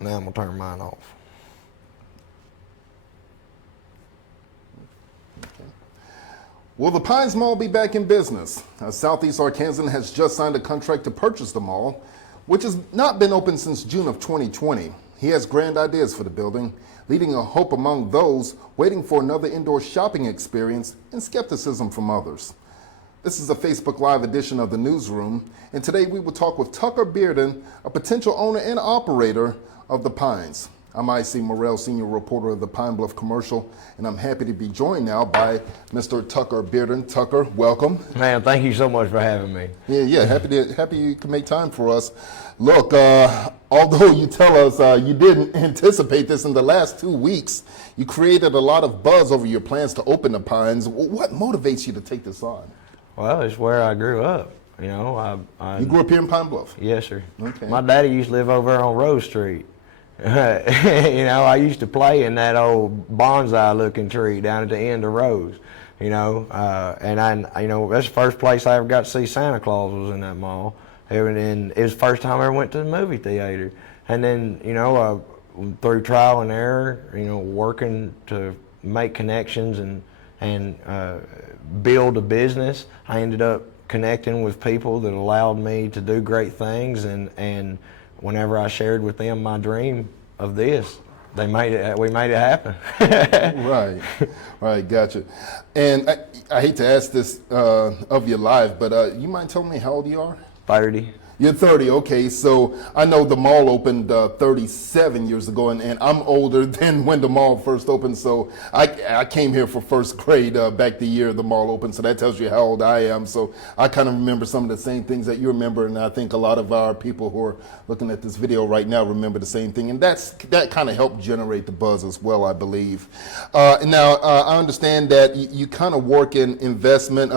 Now I'm going to turn mine off. Will the Pines Mall be back in business? A Southeast Arkansan has just signed a contract to purchase the mall, which has not been open since June of 2020. He has grand ideas for the building, leading a hope among those waiting for another indoor shopping experience and skepticism from others. This is a Facebook Live edition of the Newsroom, and today we will talk with Tucker Bearden, a potential owner and operator of the Pines. I'm IC Murrell, senior reporter of the Pine Bluff Commercial, and I'm happy to be joined now by Mr. Tucker Bearden. Tucker, welcome. Man, thank you so much for having me. Yeah, happy you can make time for us. Look, although you tell us you didn't anticipate this in the last 2 weeks, you created a lot of buzz over your plans to open the Pines. What motivates you to take this on? Well, it's where I grew up. You know, You grew up here in Pine Bluff? Yes, sir. Okay. My daddy used to live over there on Rose Street. You know, I used to play in that old bonsai-looking tree down at the end of Rose. You know, you know, that's the first place I ever got to see Santa Claus was in that mall. And it was the first time I ever went to the movie theater. And then, you know, through trial and error, you know, working to make connections and build a business, I ended up connecting with people that allowed me to do great things. And whenever I shared with them my dream of this, we made it happen. Right, gotcha. And I hate to ask this of your life, but you mind telling me how old you are? 30. You're 30, okay. So I know the mall opened 37 years ago, and I'm older than when the mall first opened. So I came here for first grade back the year the mall opened. So that tells you how old I am. So I kind of remember some of the same things that you remember, and I think a lot of our people who are looking at this video right now remember the same thing. And that kind of helped generate the buzz as well, I believe. Now I understand that you kind of work in investment,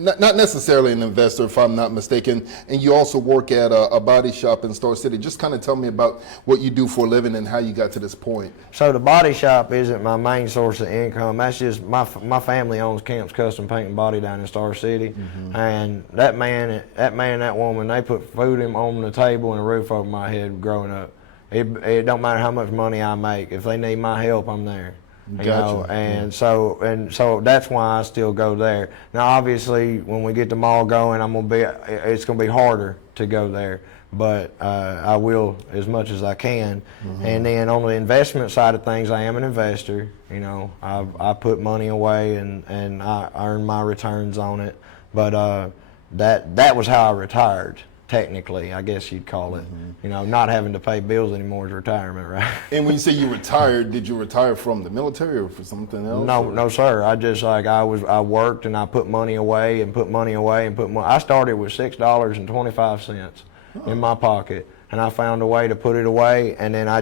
not necessarily an investor, if I'm not mistaken, and you also work at a body shop in Star City. Just kind of tell me about what you do for a living and how you got to this point. So the body shop isn't my main source of income. That's just my family owns Camp's Custom Paint and Body down in Star City. Mm-hmm. And that man, that woman, they put food on the table and a roof over my head growing up. It don't matter how much money I make. If they need my help, I'm there. You know, and so that's why I still go there. Now, obviously, when we get the mall going, it's gonna be harder to go there, but I will as much as I can. Mm-hmm. And then on the investment side of things, I am an investor. You know, I put money away and I earn my returns on it. But that was how I retired. Technically, I guess you'd call it. Mm-hmm. You know, not having to pay bills anymore is retirement, right? And when you say you retired, did you retire from the military or for something else? No, sir. I just I worked and I put money away and put money away and put money. I started with $6.25 in my pocket, and I found a way to put it away. And then I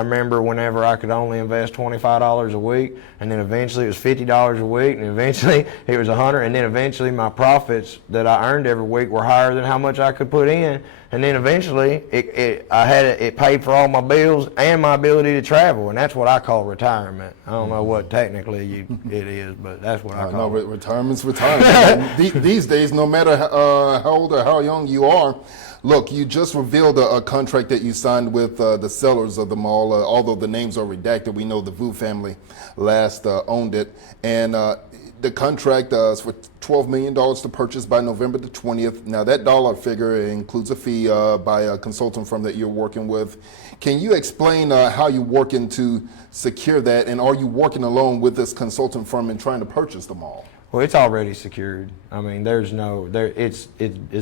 remember whenever I could only invest $25 a week, and then eventually it was $50 a week, and eventually it was $100, and then eventually my profits that I earned every week were higher than how much I could put in, and then eventually it paid for all my bills and my ability to travel, and that's what I call retirement. I don't know what technically it is, but that's what I call it. Retirement's retirement. These days, no matter how old or how young you are. Look, you just revealed a contract that you signed with the sellers of the mall. Although the names are redacted, we know the Vu family last owned it. And the contract is for $12 million to purchase by November the 20th. Now, that dollar figure includes a fee by a consultant firm that you're working with. Can you explain how you're working to secure that? And are you working alone with this consultant firm in trying to purchase the mall? Well, it's already secured. I mean, it's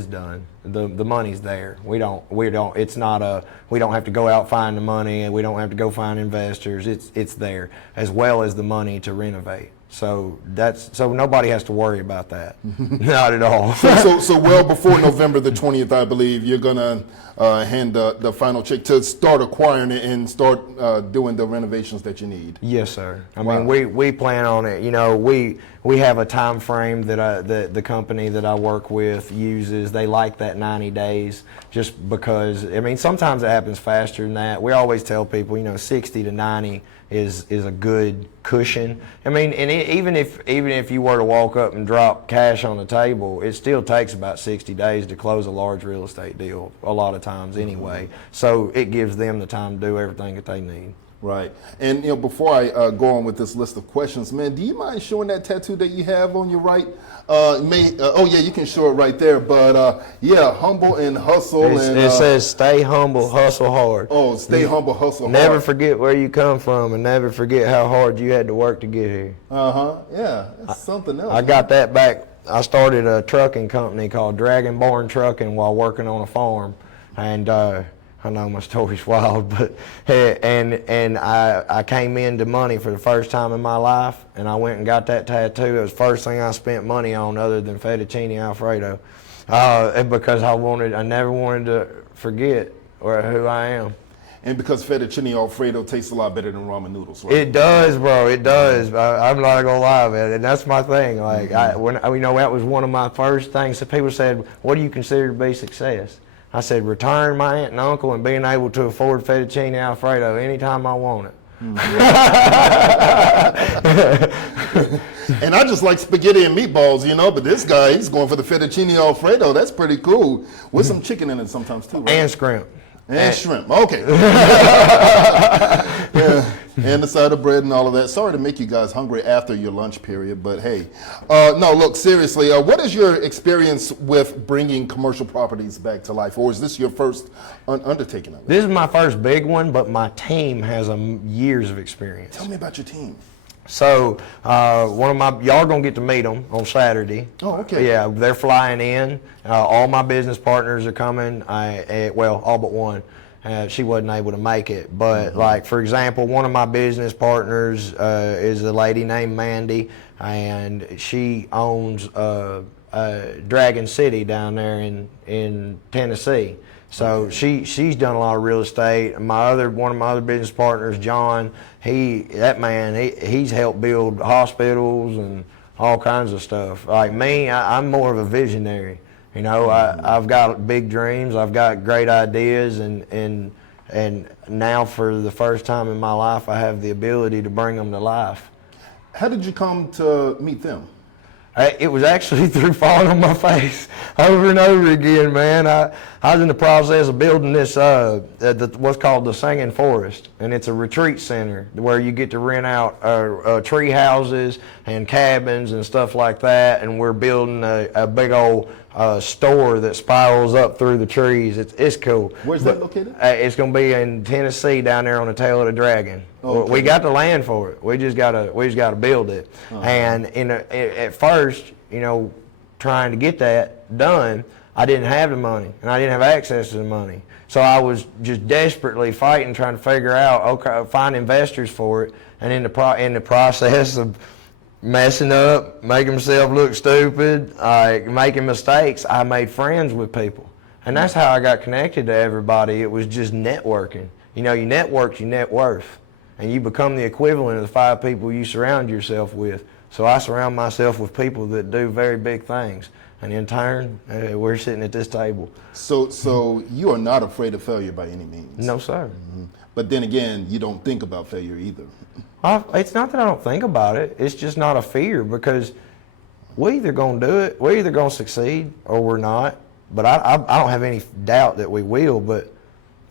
done. The money's there. We don't have to go out find the money, and we don't have to go find investors. It's there, as well as the money to renovate. So nobody has to worry about that. Not at all. So well before November the 20th, I believe, you're gonna hand the final check to start acquiring it and start doing the renovations that you need. Yes, sir. I mean, we plan on it. You know, we have a time frame that the company that I work with uses. They like that that 90 days, just because, I mean, sometimes it happens faster than that. We always tell people, 60 to 90 is a good cushion. I mean, and even if you were to walk up and drop cash on the table, it still takes about 60 days to close a large real estate deal a lot of times anyway. So it gives them the time to do everything that they need. Right. And before I go on with this list of questions, man, do you mind showing that tattoo that you have on your right? Oh yeah, you can show it right there. But yeah, humble and hustle. It says stay humble, hustle hard. Oh, stay humble, hustle hard. Never forget where you come from, and never forget how hard you had to work to get here. Yeah, that's something else. I got that back. I started a trucking company called Dragonborn Trucking while working on a farm, and I know my story's wild, but and I came into money for the first time in my life, and I went and got that tattoo. It was the first thing I spent money on other than fettuccine Alfredo, because I never wanted to forget who I am. And because fettuccine Alfredo tastes a lot better than ramen noodles, right? It does, bro. It does. I'm not gonna lie, man. And that's my thing. Like, that was one of my first things. So people said, "What do you consider to be success?" I said, retiring my aunt and uncle and being able to afford fettuccine Alfredo anytime I want it. And I just like spaghetti and meatballs, but this guy, he's going for the fettuccine Alfredo. That's pretty cool. With some chicken in it sometimes too, right? And shrimp. And shrimp. Okay. Yeah. And the side of bread and all of that. Sorry to make you guys hungry after your lunch period, but hey. No, look, seriously, what is your experience with bringing commercial properties back to life? Or is this your first undertaking of it? This is my first big one, but my team has years of experience. Tell me about your team. So, y'all gonna get to meet them on Saturday. Oh, okay. Yeah, they're flying in. All my business partners are coming. Well, all but one. She wasn't able to make it. But like, for example, one of my business partners is a lady named Mandy, and she owns Dragon City down there in Tennessee. So she's done a lot of real estate. One of my other business partners, John, he's helped build hospitals and all kinds of stuff. Like me, I'm more of a visionary. I've got big dreams. I've got great ideas, and now for the first time in my life, I have the ability to bring them to life. How did you come to meet them? It was actually through falling on my face over and over again, man. I was in the process of building this, what's called the Singing Forest, and it's a retreat center where you get to rent out tree houses and cabins and stuff like that, and we're building a big old store that spirals up through the trees. It's cool. Where's that located? It's going to be in Tennessee, down there on the tail of the dragon. Okay. We got the land for it. We just gotta build it. And at first, trying to get that done, I didn't have the money, and I didn't have access to the money. So I was just desperately fighting, trying to figure out, find investors for it. And in the process of messing up, making myself look stupid, making mistakes, I made friends with people. And that's how I got connected to everybody. It was just networking. You network, you net worth. And you become the equivalent of the 5 people you surround yourself with. So I surround myself with people that do very big things. And in turn, we're sitting at this table. So you are not afraid of failure by any means? No, sir. Mm-hmm. But then again, you don't think about failure either. It's not that I don't think about it. It's just not a fear, because we're either going to do it, we're either going to succeed, or we're not. But I don't have any doubt that we will. But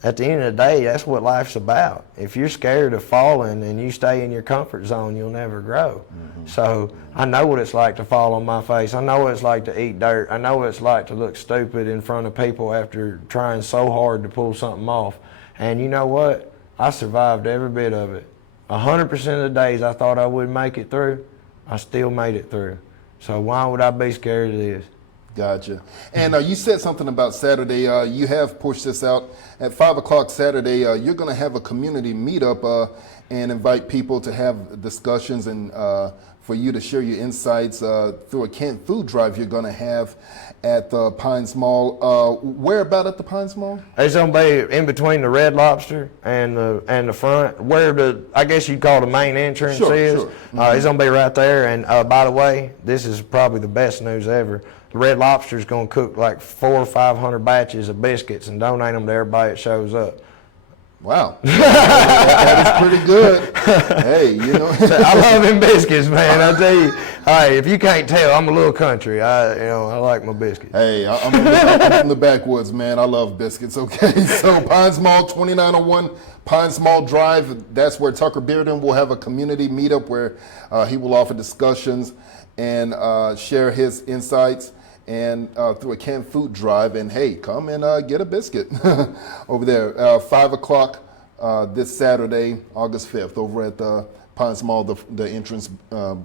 at the end of the day, that's what life's about. If you're scared of falling and you stay in your comfort zone, you'll never grow. Mm-hmm. So I know what it's like to fall on my face. I know what it's like to eat dirt. I know what it's like to look stupid in front of people after trying so hard to pull something off. And you know what? I survived every bit of it. 100% of the days I thought I wouldn't make it through, I still made it through. So why would I be scared of this? Gotcha. And you said something about Saturday. You have pushed this out. At 5 o'clock Saturday, you're going to have a community meetup and invite people to have discussions and for you to share your insights through a canned food drive you're going to have at the Pines Mall. Where about at the Pines Mall? It's going to be in between the Red Lobster and the front, where I guess you'd call the main entrance is. Sure. Mm-hmm. It's going to be right there. And by the way, this is probably the best news ever. Red Lobster's going to cook like 400 or 500 batches of biscuits and donate them to everybody that shows up. Wow, that is pretty good. Hey, you know, I love them biscuits, man. I tell you, hey, if you can't tell, I'm a little country. I like my biscuits. Hey, I'm from the backwoods, man. I love biscuits. Okay, so Pines Mall, 2901 Pines Mall Drive. That's where Tucker Bearden will have a community meetup where he will offer discussions and share his insights. And through a canned food drive, and hey, come and get a biscuit over there. 5 o'clock this Saturday, August 5th, over at the Pines Mall, the entrance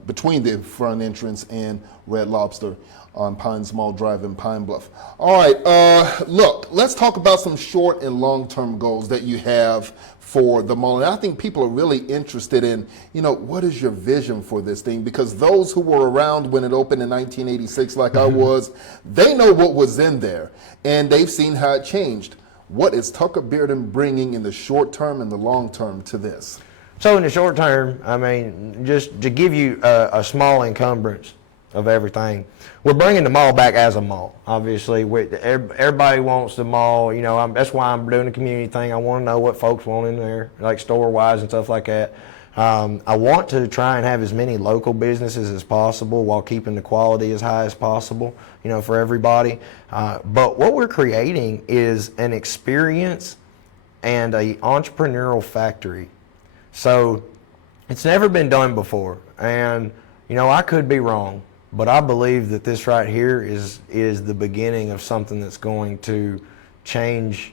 between the front entrance and Red Lobster on Pines Mall Drive in Pine Bluff. All right, look, let's talk about some short and long-term goals that you have for the mall. And I think people are really interested in, you know, what is your vision for this thing? Because those who were around when it opened in 1986, like I was, they know what was in there, and they've seen how it changed. What is Tucker Bearden bringing in the short term and the long term to this? So in the short term, I mean, just to give you a small encumbrance of everything, we're bringing the mall back as a mall. Obviously, everybody wants the mall. You know, that's why I'm doing the community thing. I want to know what folks want in there, like store-wise and stuff like that. I want to try and have as many local businesses as possible while keeping the quality as high as possible, you know, for everybody. But what we're creating is an experience and an entrepreneurial factory. So it's never been done before, and you know, I could be wrong, but I believe that this right here is the beginning of something that's going to change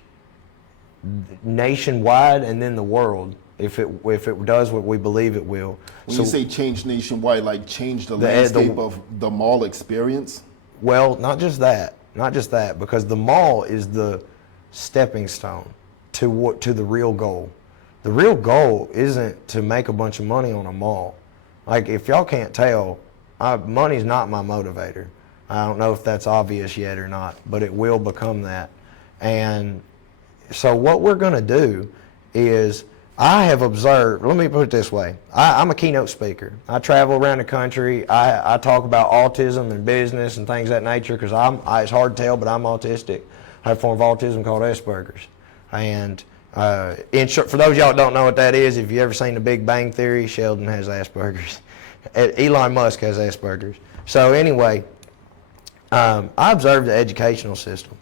nationwide and then the world if it does what we believe it will. When you say change nationwide, like change the landscape of the mall experience? Well, not just that, because the mall is the stepping stone to the real goal. The real goal isn't to make a bunch of money on a mall. Like, if y'all can't tell, money's not my motivator. I don't know if that's obvious yet or not, but it will become that. And so what we're going to do is, I have observed, let me put it this way, I'm a keynote speaker. I travel around the country. I talk about autism and business and things of that nature because it's hard to tell, but I'm autistic. I have a form of autism called Asperger's. And for those of y'all that don't know what that is, if you ever seen The Big Bang Theory, Sheldon has Asperger's. Elon Musk has Asperger's. So anyway, I observed the educational system,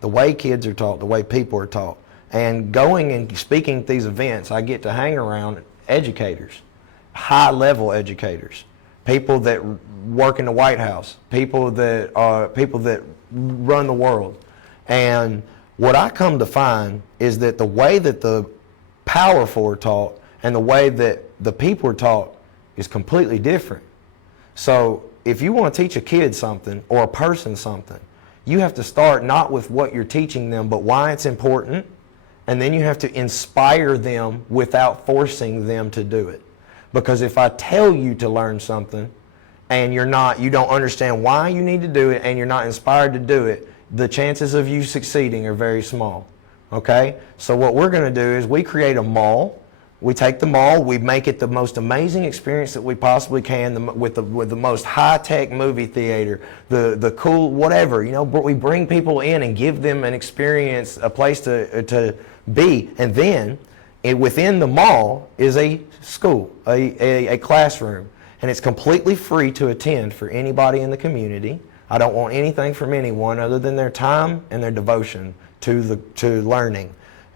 the way kids are taught, the way people are taught. And going and speaking at these events, I get to hang around educators, high-level educators, people that work in the White House, people that run the world. And what I come to find is that the way that the powerful are taught and the way that the people are taught is completely different. So if you want to teach a kid something or a person something, you have to start not with what you're teaching them, but why it's important. And then you have to inspire them without forcing them to do it. Because if I tell you to learn something and you don't understand why you need to do it and you're not inspired to do it, the chances of you succeeding are very small. Okay? So what we're going to do is we create a mall. We take the mall, we make it the most amazing experience that we possibly can with the most high-tech movie theater, the cool whatever. You know, we bring people in and give them an experience, a place to be, and then within the mall is a school, a classroom, and it's completely free to attend for anybody in the community. I don't want anything from anyone other than their time and their devotion to learning.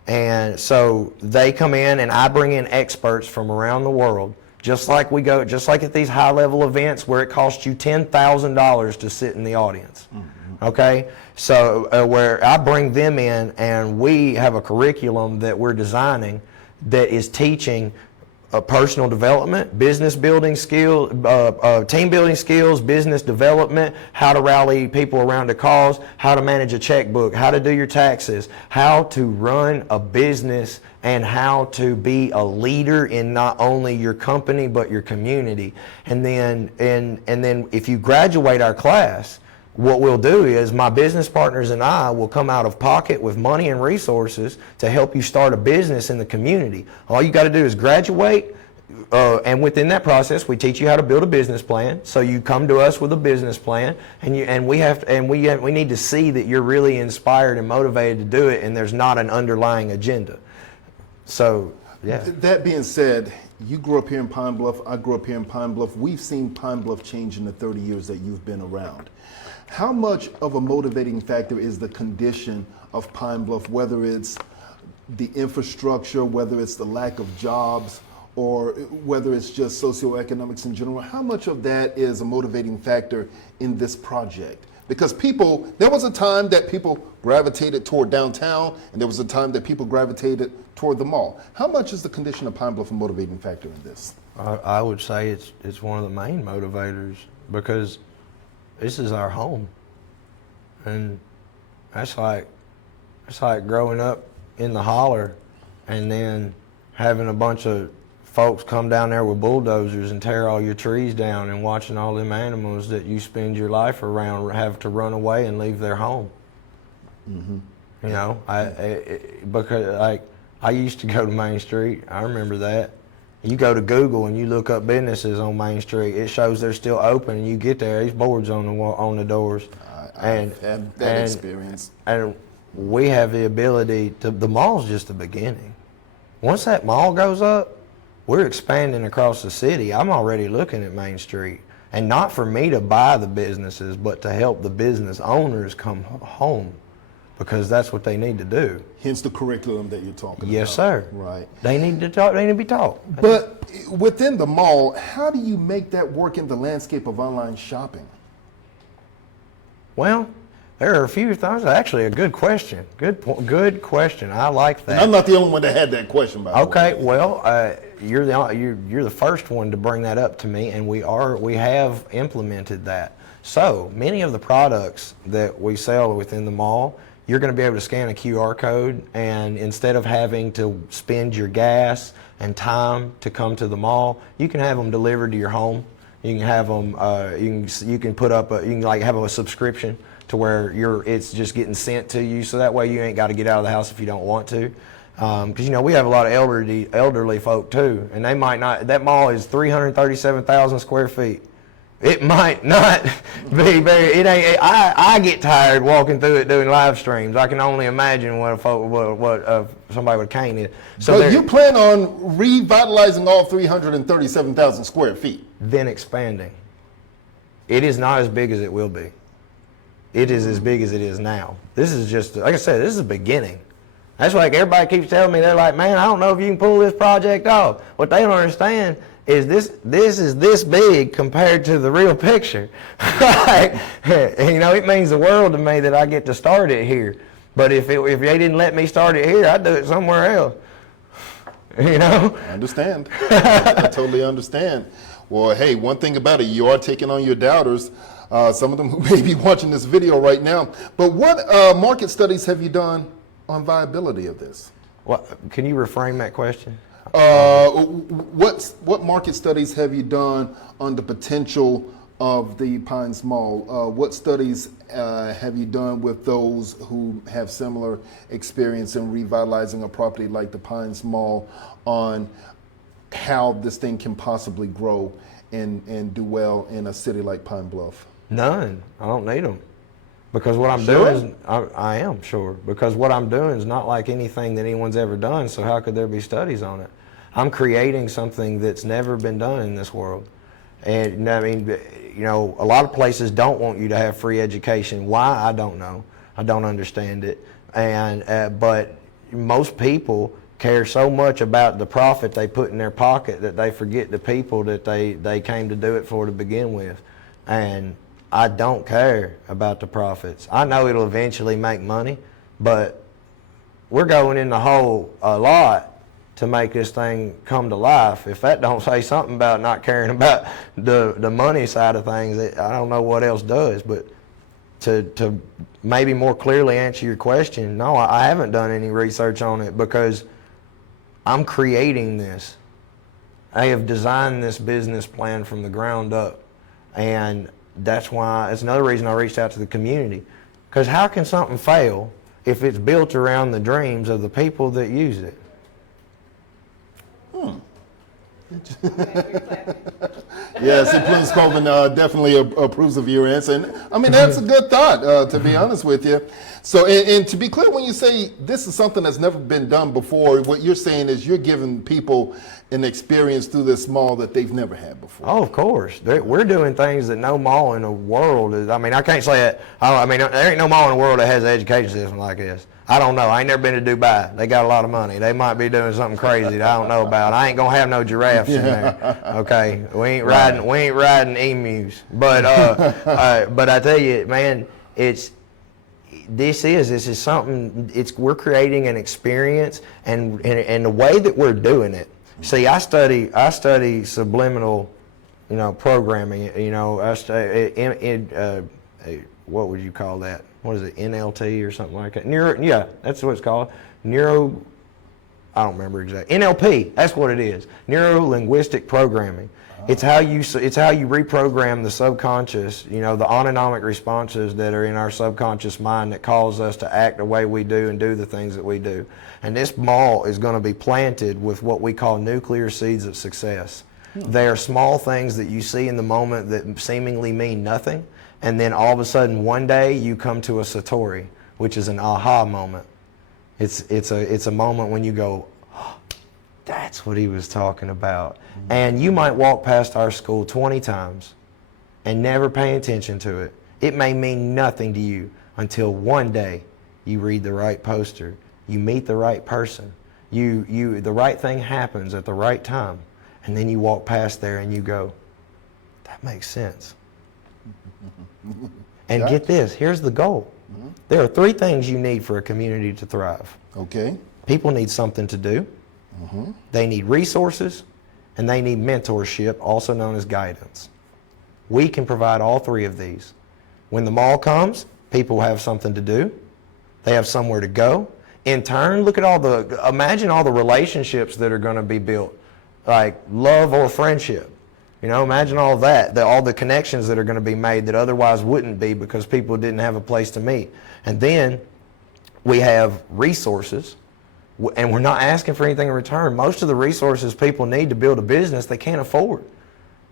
And so they come in and I bring in experts from around the world, just like at these high-level events where it costs you $10,000 to sit in the audience. Mm-hmm. Okay? So where I bring them in and we have a curriculum that we're designing that is teaching personal development, business building skill, team building skills, business development, how to rally people around a cause, how to manage a checkbook, how to do your taxes, how to run a business, and how to be a leader in not only your company but your community. And then if you graduate our class, what we'll do is my business partners and I will come out of pocket with money and resources to help you start a business in the community. All you got to do is graduate, and within that process, we teach you how to build a business plan. So you come to us with a business plan, and we need to see that you're really inspired and motivated to do it, and there's not an underlying agenda. So, yeah. That being said, you grew up here in Pine Bluff. I grew up here in Pine Bluff. We've seen Pine Bluff change in the 30 years that you've been around. How much of a motivating factor is the condition of Pine Bluff, whether it's the infrastructure, whether it's the lack of jobs, or whether it's just socioeconomics in general? How much of that is a motivating factor in this project? Because there was a time that people gravitated toward downtown, and there was a time that people gravitated toward the mall. How much is the condition of Pine Bluff a motivating factor in this? I would say it's one of the main motivators, because this is our home, and that's like growing up in the holler and then having a bunch of folks come down there with bulldozers and tear all your trees down, and watching all them animals that you spend your life around have to run away and leave their home. Mm-hmm. You know, because I used to go to Main Street. I remember that. You go to Google and you look up businesses on Main Street, it shows they're still open, and you get there, there's boards on the doors. I've had that experience. And we have the ability to. The mall's just the beginning. Once that mall goes up, we're expanding across the city. I'm already looking at Main Street, and not for me to buy the businesses, but to help the business owners come home, because that's what they need to do. Hence the curriculum that you're talking about. Yes, sir. Right. They need to talk. They need to be taught. But within the mall, how do you make that work in the landscape of online shopping? Well, there are a few things. Actually, a good question. Good question. I like that. And I'm not the only one that had that question, by the way. Okay. Well, you're the first one to bring that up to me, and we have implemented that. So many of the products that we sell within the mall, you're going to be able to scan a QR code, and instead of having to spend your gas and time to come to the mall, you can have them delivered to your home. You can have them. You can put up. You can have a subscription to where it's just getting sent to you, so that way you ain't got to get out of the house if you don't want to. Because we have a lot of elderly folk too, and they might not. That mall is 337,000 square feet. It might not be very. It ain't. I get tired walking through it doing live streams. I can only imagine what somebody with a cane is. So you plan on revitalizing all 337,000 square feet? Then expanding. It is not as big as it will be. It is as big as it is now. This is just, like I said, this is the beginning. That's why everybody keeps telling me, they're like, man, I don't know if you can pull this project off. What they don't understand is this is this big compared to the real picture. It means the world to me that I get to start it here. But if they didn't let me start it here, I'd do it somewhere else. I understand. I totally understand. Well, hey, one thing about it, you are taking on your doubters. Some of them who may be watching this video right now. But what market studies have you done on viability of this? Can you reframe that question? What market studies have you done on the potential of the Pines Mall? What studies have you done with those who have similar experience in revitalizing a property like the Pines Mall on how this thing can possibly grow and do well in a city like Pine Bluff? None. I don't need them. Because what I'm doing is, I am sure, because what I'm doing is not like anything that anyone's ever done, so how could there be studies on it? I'm creating something that's never been done in this world. And I mean, a lot of places don't want you to have free education. Why? I don't know. I don't understand it. But most people care so much about the profit they put in their pocket that they forget the people that they came to do it for to begin with. And I don't care about the profits. I know it'll eventually make money, but we're going in the hole a lot to make this thing come to life. If that don't say something about not caring about the money side of things, I don't know what else does. But to maybe more clearly answer your question, no, I haven't done any research on it because I'm creating this. I have designed this business plan from the ground up, and that's why, it's another reason I reached out to the community. Because how can something fail if it's built around the dreams of the people that use it? Yes, Influence Colvin definitely approves of your answer. And I mean, that's a good thought, to be honest with you. So, and to be clear, when you say this is something that's never been done before, what you're saying is you're giving people an experience through this mall that they've never had before. Oh, of course. We're doing things that no mall in the world is. I mean, I can't say it. I mean, there ain't no mall in the world that has an education system like this. I don't know. I ain't never been to Dubai. They got a lot of money. They might be doing something crazy that I don't know about. I ain't gonna have no giraffes in there. Okay, we ain't riding emus. But but I tell you, man, this is something. We're creating an experience, and the way that we're doing it. See, I study subliminal, programming. What would you call that? What is it, NLT or something like that? Yeah, that's what it's called. I don't remember exactly. NLP, that's what it is. Neuro-linguistic programming. It's how you reprogram the subconscious, the autonomic responses that are in our subconscious mind that cause us to act the way we do and do the things that we do. And this mall is going to be planted with what we call nuclear seeds of success. They are small things that you see in the moment that seemingly mean nothing. And then all of a sudden, one day, you come to a satori, which is an aha moment. It's a moment when you go, oh, that's what he was talking about. Mm-hmm. And you might walk past our school 20 times and never pay attention to it. It may mean nothing to you until one day you read the right poster, you meet the right person, the right thing happens at the right time, and then you walk past there and you go, that makes sense. And get this, here's the goal. Mm-hmm. There are 3 things you need for a community to thrive. Okay. People need something to do. Mm-hmm. They need resources, and they need mentorship, also known as guidance. We can provide all 3 of these. When the mall comes, people have something to do. They have somewhere to go. In turn, imagine all the relationships that are going to be built, like love or friendship. Imagine all that, all the connections that are going to be made that otherwise wouldn't be because people didn't have a place to meet. And then we have resources, and we're not asking for anything in return. Most of the resources people need to build a business, they can't afford.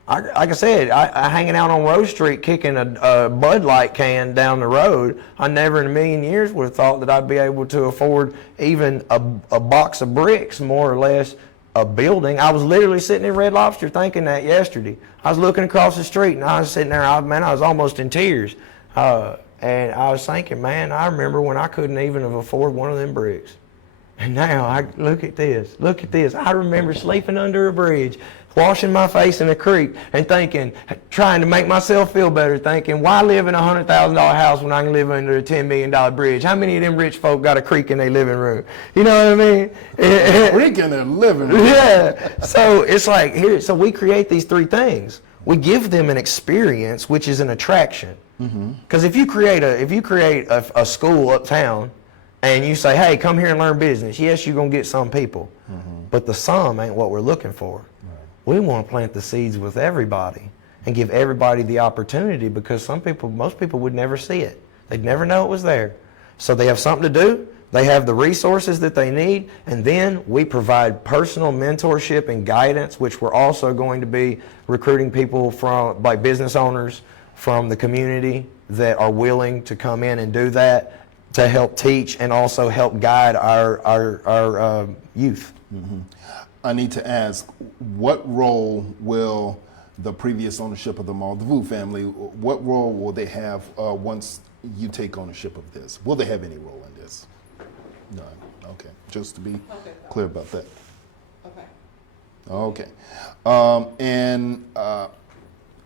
Like I said, I hanging out on Rose Street kicking a Bud Light can down the road, I never in a million years would have thought that I'd be able to afford even a box of bricks, more or less, a building. I was literally sitting in Red Lobster thinking that yesterday. I was looking across the street and I was sitting there, I was almost in tears. And I was thinking, man, I remember when I couldn't even afford one of them bricks. And now, look at this. I remember sleeping under a bridge, washing my face in a creek and thinking, trying to make myself feel better, thinking, why live in a $100,000 house when I can live under a $10 million bridge? How many of them rich folk got a creek in their living room? You know what I mean? A creek in their living room. Yeah. So it's like, so we create these 3 things. We give them an experience, which is an attraction. Because if you create a school uptown, and you say, hey, come here and learn business. Yes, you're going to get some people. But the sum ain't what we're looking for. Right. We want to plant the seeds with everybody and give everybody the opportunity because most people would never see it. They'd never know it was there. So they have something to do. They have the resources that they need. And then we provide personal mentorship and guidance, which we're also going to be recruiting people from, like business owners from the community that are willing to come in and do that, to help teach and also help guide our youth. I need to ask, what role will the previous ownership of the mall, the Vu family, what role will they have once you take ownership of this? Will they have any role in this? None. Okay. Just to be clear about that. Okay.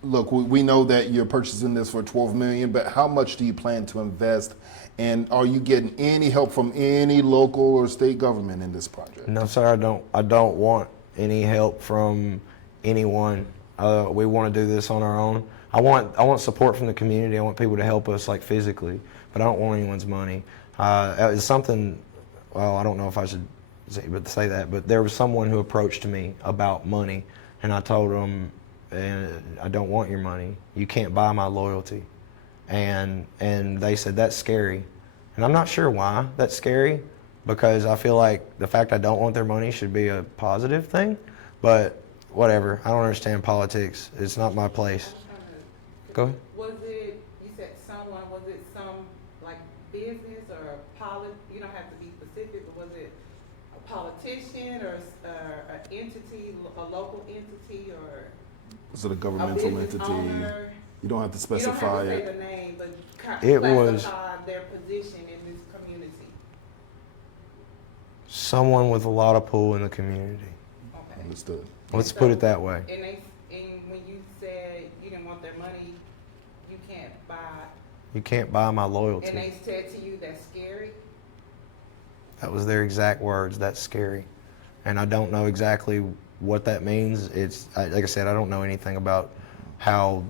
Look, we know that you're purchasing this for $12 million, but how much do you plan to invest? And are you getting any help from any local or state government in this project? No, sir, I don't want any help from anyone. We want to do this on our own. I want support from the community. I want people to help us, like physically, but I don't want anyone's money. It's something. Well, I don't know if I should say that, but there was someone who approached me about money, and I told them, I don't want your money. You can't buy my loyalty. And they said, that's scary. And I'm not sure why that's scary, because I feel like the fact I don't want their money should be a positive thing. But whatever. I don't understand politics. It's not my place. Go ahead. Was it, you said someone, was it some like business or you don't have to be specific, but was it a politician or an entity, a local entity, or Is it a a governmental business entity? owner? You don't have to You specify don't have to it. say the name, but It was- classify their position in this community. Someone with a lot of pull in the community. Okay. Understood. Let's put it that way. And when you said you didn't want their money, you can't buy, You can't buy my and loyalty. they said to you that's scary. That was their exact words. That's scary. And I don't know exactly what that means. Like I said, I don't know anything about how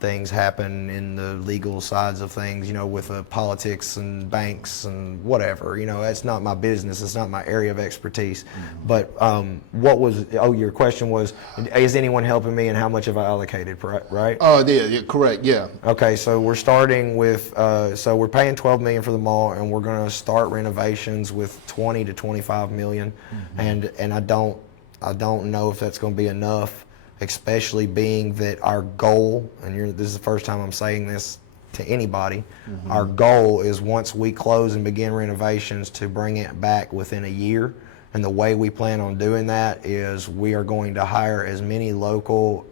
things happen in the legal sides of things, with politics and banks and whatever. That's not my business. It's not my area of expertise. But your question was, is anyone helping me and how much have I allocated, right? Yeah, correct, yeah. Okay, so we're starting with, so we're paying $12 million for the mall, and we're going to start renovations with $20 to $25 million, and I don't know if that's going to be enough, especially being that our goal, and this is the first time I'm saying this to anybody, our goal is once we close and begin renovations to bring it back within a year. And the way we plan on doing that is we are going to hire as many local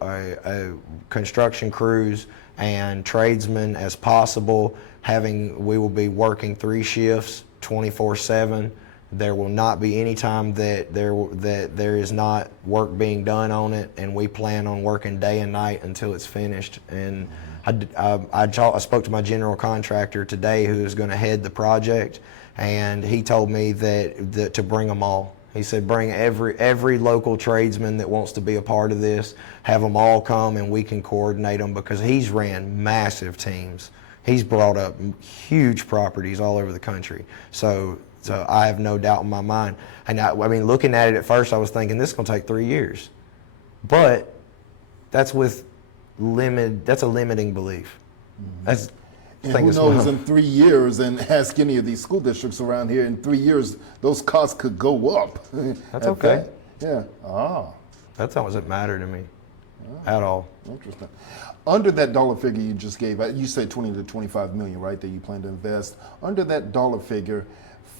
construction crews and tradesmen as possible. We will be working 3 shifts, 24/7. There will not be any time that there is not work being done on it, and we plan on working day and night until it's finished. And I spoke to my general contractor today, who is going to head the project, and he told me that to bring them all. He said, bring every local tradesman that wants to be a part of this, have them all come, and we can coordinate them, because he's ran massive teams. He's brought up huge properties all over the country. So I have no doubt in my mind. And I mean, looking at it at first, I was thinking this is going to take 3 years. But that's that's a limiting belief. That's And who knows, in 3 years, and ask any of these school districts around here, in 3 years, those costs could go up. That's okay. Yeah. That doesn't matter to me at all. Interesting. Under that dollar figure you just gave, you said 20 to 25 million, right, that you plan to invest. Under that dollar figure,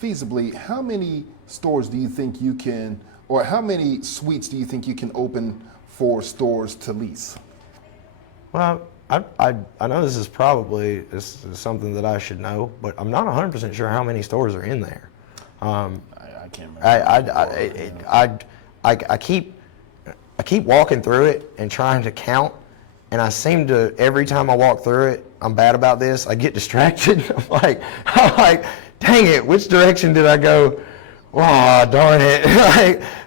feasibly, how many stores do you think you can, or how many suites do you think you can open for stores to lease? Well, I know this is probably something that I should know, but I'm not 100% sure how many stores are in there. I can't remember. I keep walking through it and trying to count, and I seem to, every time I walk through it, I'm bad about this, I get distracted. I'm like, dang it, which direction did I go? Oh, darn it.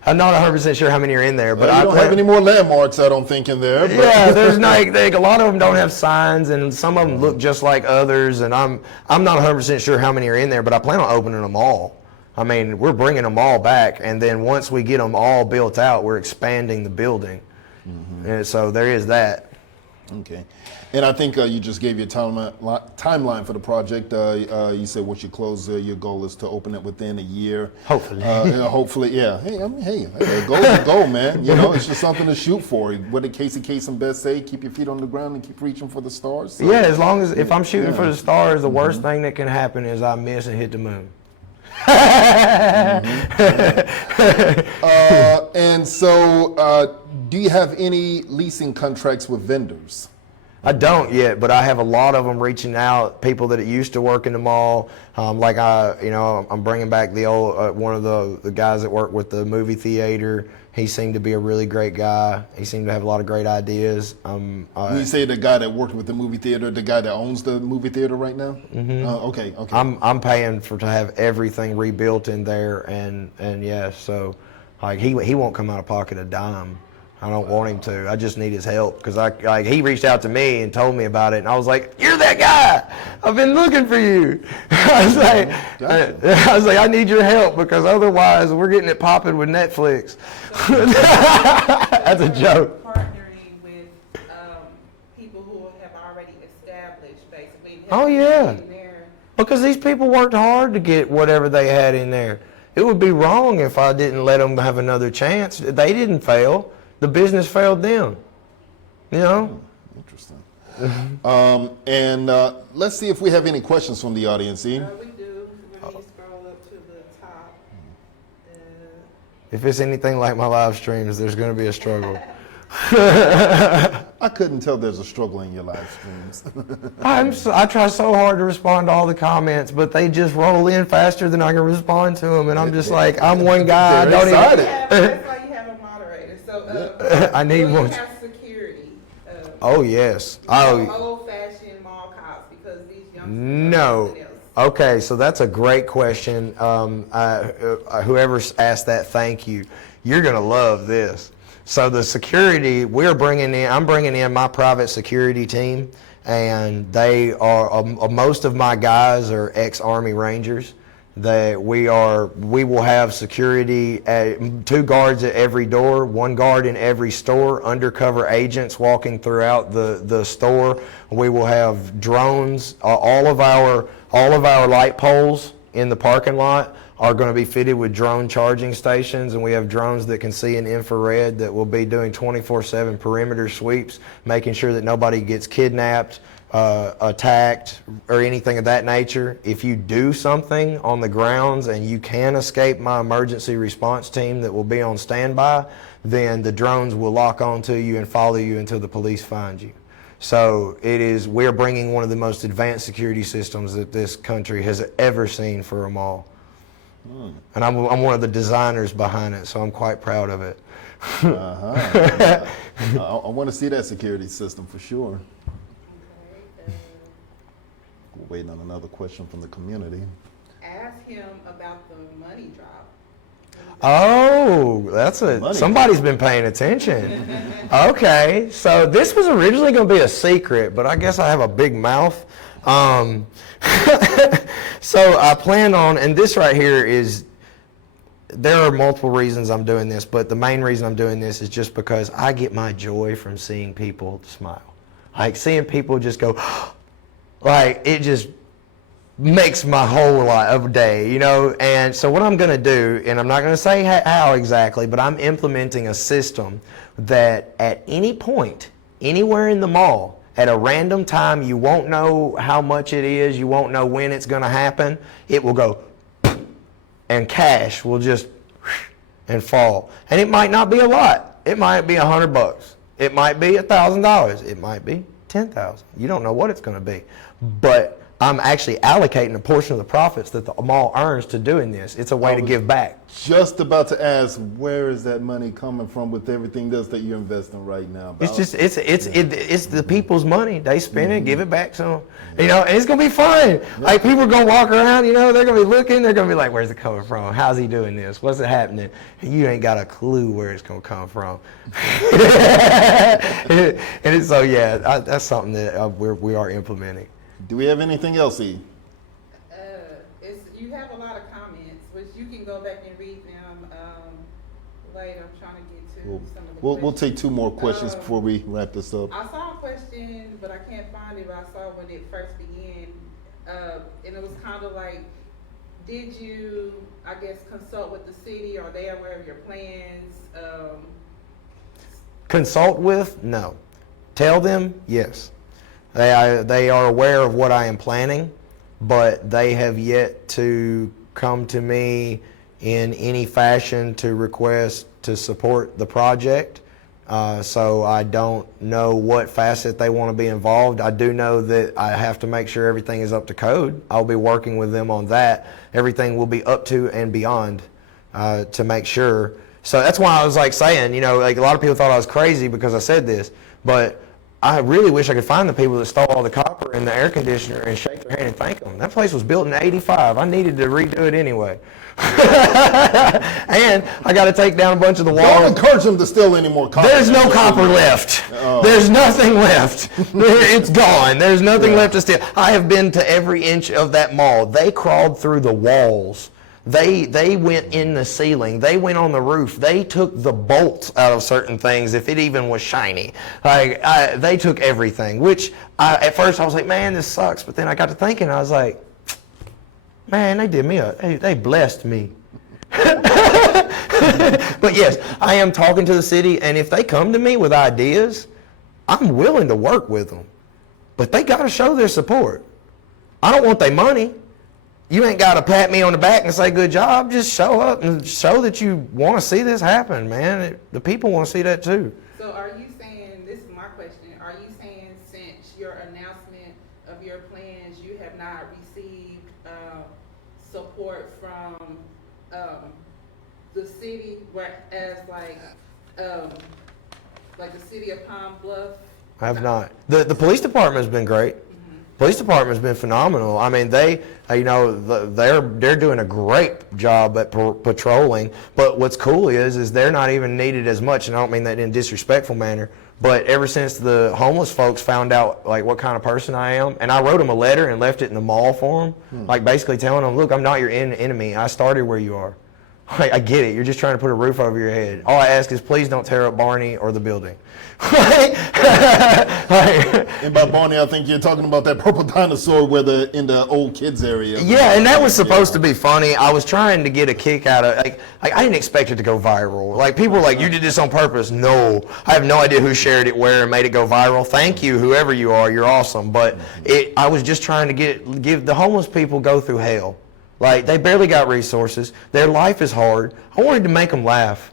I'm not 100% sure how many are in there. But you don't have any more landmarks, I don't think, in there. But. Yeah, there's a lot of them don't have signs, and some of them look just like others, and I'm not 100% sure how many are in there, but I plan on opening them all. I mean, we're bringing them all back, and then once we get them all built out, we're expanding the building. And so there is that. Okay. And I think you just gave your timeline for the project. You said once you close, your goal is to open it within a year. Hopefully. Hopefully, yeah. Hey, a goal's a goal, man. It's just something to shoot for. What did Casey Kasem best say? Keep your feet on the ground and keep reaching for the stars. So, yeah, as long as, if I'm shooting for the stars, the worst thing that can happen is I miss and hit the moon. And so, do you have any leasing contracts with vendors? I don't yet, but I have a lot of them reaching out, people that used to work in the mall. I'm bringing back the old, one of the guys that worked with the movie theater. He seemed to be a really great guy. He seemed to have a lot of great ideas. When you say the guy that worked with the movie theater, the guy that owns the movie theater right now? Okay. I'm paying to have everything rebuilt in there, and yeah, so he won't come out of pocket a dime. I don't want him to. I just need his help, because he reached out to me and told me about it, and I was like, "You're that guy! I've been looking for you." I was like, "I need your help, because otherwise we're getting it popping with Netflix." That's a joke. Partnering with people who have already established, basically. Oh yeah, in there. because these people worked hard to get whatever they had in there. It would be wrong if I didn't let them have another chance. They didn't fail. the business failed them. You know? Interesting. And let's see if we have any questions from the audience, Ian. We do. When you scroll up to the top. If it's anything like my live streams, there's going to be a struggle. I couldn't tell there's a struggle in your live streams. I try so hard to respond to all the comments, but they just roll in faster than I can respond to them, and I'm just like, I'm one guy. I They're don't excited. That's why you have a moderator. So I need will one. you have security? Oh yes. Oh Old-fashioned mall cops because these youngsters no. something else. Okay, so that's a great question. Whoever asked that, thank you. You're gonna love this. So the security I'm bringing in my private security team, and they are most of my guys are ex-Army Rangers. That we will have security at 2 guards at every door, 1 guard in every store, undercover agents walking throughout the store. We will have drones. All of our light poles in the parking lot are going to be fitted with drone charging stations, and we have drones that can see in infrared that will be doing 24/7 perimeter sweeps, making sure that nobody gets kidnapped, attacked, or anything of that nature. If you do something on the grounds and you can escape my emergency response team that will be on standby, then the drones will lock onto you and follow you until the police find you. So we're bringing one of the most advanced security systems that this country has ever seen for a mall. And I'm one of the designers behind it, so I'm quite proud of it. I want to see that security system for sure. We're waiting on another question from the community. Ask him about the money drop. Oh, somebody's been paying attention. Okay, so this was originally going to be a secret, but I guess I have a big mouth. So I plan on, and this right here there are multiple reasons I'm doing this, but the main reason I'm doing this is just because I get my joy from seeing people smile. Like seeing people just go, like it just makes my whole life of day, you know? And so what I'm gonna do, and I'm not gonna say how exactly, but I'm implementing a system that at any point, anywhere in the mall, at a random time, you won't know how much it is, you won't know when it's gonna happen, it will go, and cash will just, and fall. And it might not be a lot. It might be $100. It might be $1,000. It might be 10,000. You don't know what it's gonna be. But I'm actually allocating a portion of the profits that the mall earns to doing this. It's a way to give back. Just about to ask, where is that money coming from with everything else that you're investing right now? It's the people's money. They spend it, give it back to them. You know, and it's gonna be fun. Like people are gonna walk around, you know, they're gonna be looking, they're gonna be like, where's it coming from? How's he doing this? What's it happening? And you ain't got a clue where it's gonna come from. So yeah, that's something that we are implementing. Do we have anything else, E? You have a lot of comments, which you can go back and read them later. I'm trying to get to some of the questions. We'll take 2 more questions before we wrap this up. I saw a question, but I can't find it, but I saw when it first began. And it was kind of like, did you, I guess, consult with the city? Are they aware of your plans? Consult with? No. Tell them? Yes. They are aware of what I am planning, but they have yet to come to me in any fashion to request to support the project. So I don't know what facet they want to be involved. I do know that I have to make sure everything is up to code. I'll be working with them on that. Everything will be up to and beyond to make sure. So that's why I was like saying, you know, like a lot of people thought I was crazy because I said this, but I really wish I could find the people that stole all the copper in the air conditioner and shake their hand and thank them. That place was built in '85. I needed to redo it anyway. And I got to take down a bunch of the walls. Don't encourage them to steal any more copper. There's no copper left. Oh. There's nothing left. It's gone. There's nothing left to steal. I have been to every inch of that mall. They crawled through the walls. They went in the ceiling. They went on the roof. They took the bolts out of certain things if it even was shiny. They took everything, which at first I was like, man, this sucks. But then I got to thinking, I was like, man, they blessed me. But yes, I am talking to the city, and if they come to me with ideas, I'm willing to work with them. But they got to show their support. I don't want their money. You ain't got to pat me on the back and say good job. Just show up and show that you want to see this happen, man. The people want to see that too. So are you saying, this is my question, are you saying since your announcement of your plans, you have not received support from the city, whereas like the city of Palm Bluff? I have not. The police department has been great. Police department's been phenomenal. I mean, they're doing a great job at patrolling. But what's cool is they're not even needed as much, and I don't mean that in a disrespectful manner. But ever since the homeless folks found out like what kind of person I am, and I wrote them a letter and left it in the mall for them, like basically telling them, look, I'm not your enemy. I started where you are. I get it. You're just trying to put a roof over your head. All I ask is please don't tear up Barney or the building. And by Barney, I think you're talking about that purple dinosaur in the old kids area. Yeah, and that was supposed to be funny. I was trying to get a kick out of like I didn't expect it to go viral. Like people were like, you did this on purpose. No, I have no idea who shared it where and made it go viral. Thank you, whoever you are. You're awesome. But I was just trying to give the homeless people go through hell. Like, they barely got resources. Their life is hard. I wanted to make them laugh.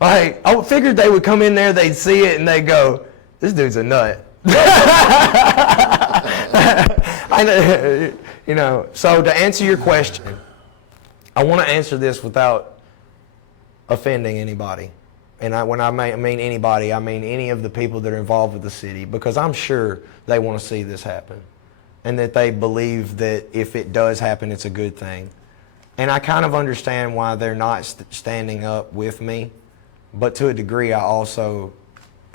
Like, I figured they would come in there, they'd see it, and they'd go, this dude's a nut. You know, so to answer your question, I want to answer this without offending anybody. And when I mean anybody, I mean any of the people that are involved with the city, because I'm sure they want to see this happen. And that they believe that if it does happen, it's a good thing. And I kind of understand why they're not standing up with me, but to a degree I also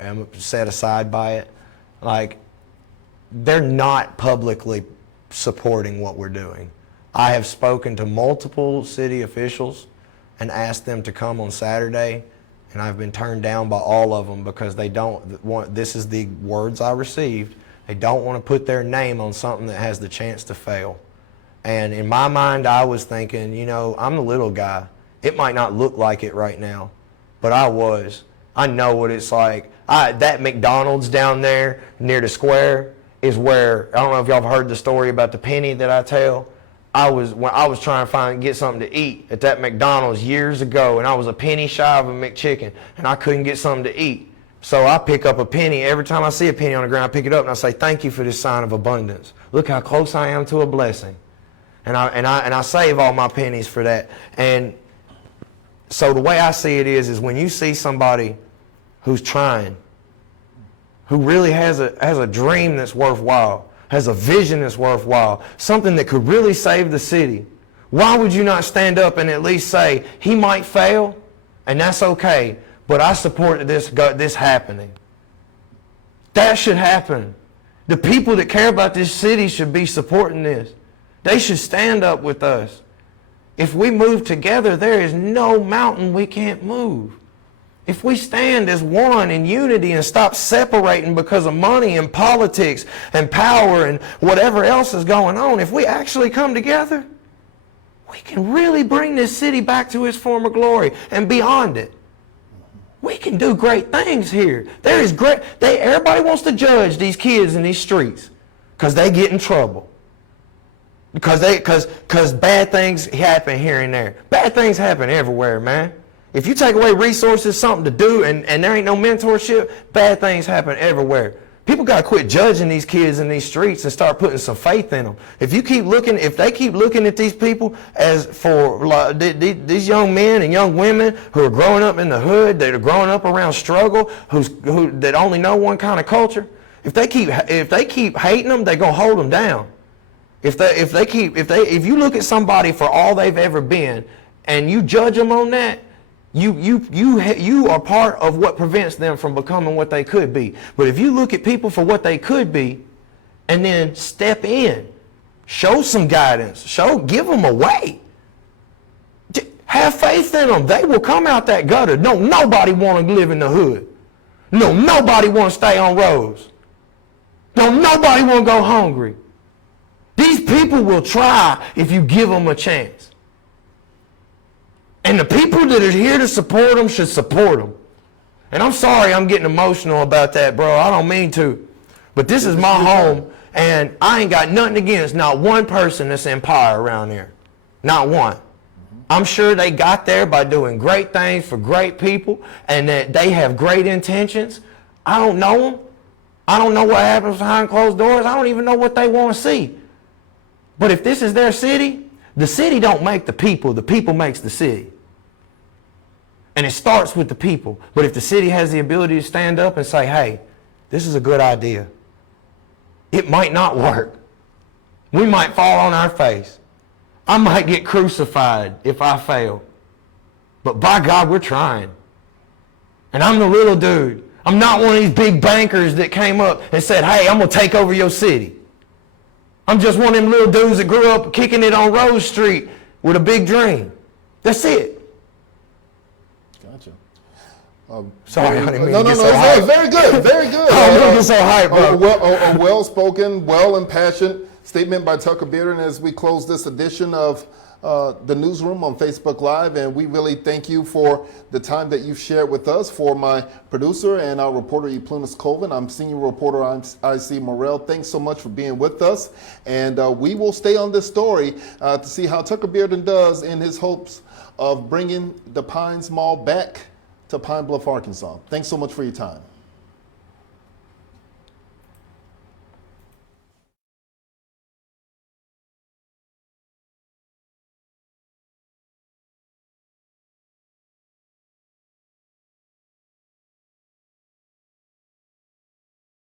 am set aside by it. Like, they're not publicly supporting what we're doing. I have spoken to multiple city officials and asked them to come on Saturday, and I've been turned down by all of them because they don't want, this is the words I received, they don't want to put their name on something that has the chance to fail. And in my mind, I was thinking, you know, I'm the little guy. It might not look like it right now, but I know what it's like. That McDonald's down there near the square is where, I don't know if y'all have heard the story about the penny that I tell. When I was trying to get something to eat at that McDonald's years ago, and I was a penny shy of a McChicken, and I couldn't get something to eat. So I pick up a penny. Every time I see a penny on the ground, I pick it up and I say, thank you for this sign of abundance. Look how close I am to a blessing. And I save all my pennies for that. And so the way I see it is when you see somebody who's trying, who really has a dream that's worthwhile, has a vision that's worthwhile, something that could really save the city, why would you not stand up and at least say, he might fail, and that's okay, but I support this happening? That should happen. The people that care about this city should be supporting this. They should stand up with us. If we move together, there is no mountain we can't move. If we stand as one in unity and stop separating because of money and politics and power and whatever else is going on, if we actually come together, we can really bring this city back to its former glory and beyond it. We can do great things here. Everybody wants to judge these kids in these streets because they get in trouble. Because bad things happen here and there. Bad things happen everywhere, man. If you take away resources, something to do, and there ain't no mentorship, bad ththings happen everywhere. People got to quit judging these kids in these streets and start putting some faith in them. If they keep looking at these people as for these young men and young women who are growing up in the hood, that are growing up around struggle, that only know one kind of culture, if they keep hating them, they're gonna hold them down. If you look at somebody for all they've ever been and you judge them on that, you are part of what prevents them from becoming what they could be. But if you look at people for what they could be and then step in, show some guidance, give them a way, have faith in them, they will come out that gutter. No, nobody want to live in the hood. No, nobody want to stay on roads. No, nobody want to go hungry. These people will try if you give them a chance. And the people that are here to support them should support them. And I'm sorry I'm getting emotional about that, bro. I don't mean to. But this is my home, and I ain't got nothing against not one person that's in power around here. Not one. I'm sure they got there by doing great things for great people, and that they have great intentions. I don't know them. I don't know what happens behind closed doors. I don't even know what they want to see. But if this is their city, the city don't make the people makes the city. And it starts with the people. But if the city has the ability to stand up and say, hey, this is a good idea, it might not work. We might fall on our face. I might get crucified if I fail. But by God, we're trying. And I'm the little dude. I'm not one of these big bankers that came up and said, hey, I'm going to take over your city. I'm just one of them little dudes that grew up kicking it on Rose Street with a big dream. That's it. Gotcha. Sorry, I didn't mean no, to get no, so no, hyped. very good, very good. I don't get so hyped, bro. A well-spoken, well-impassioned statement by Tucker Bearden as we close this edition of the Newsroom on Facebook Live, and we really thank you for the time that you've shared with us. For my producer and our reporter, Euplunas Colvin, I'm senior reporter IC Murrell. Thanks so much for being with us, and we will stay on this story to see how Tucker Bearden does in his hopes of bringing the Pines Mall back to Pine Bluff, Arkansas. Thanks so much for your time.